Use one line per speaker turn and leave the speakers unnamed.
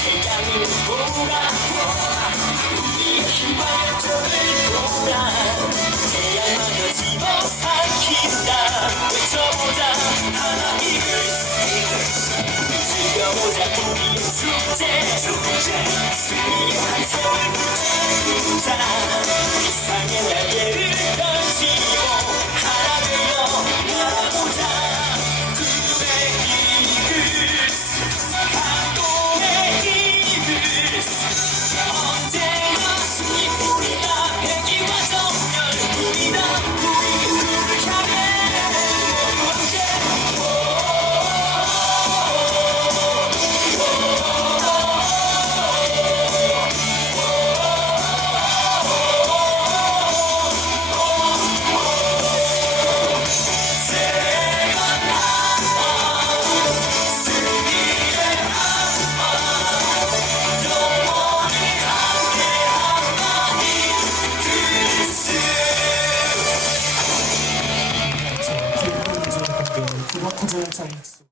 태양을 보라 우리의 희망의 꿈을 보라 태양만을 집어삼킨다 외쳐보자 하나 힘을 즐겨보자 우리의 축제 승리의 ごいこじんです。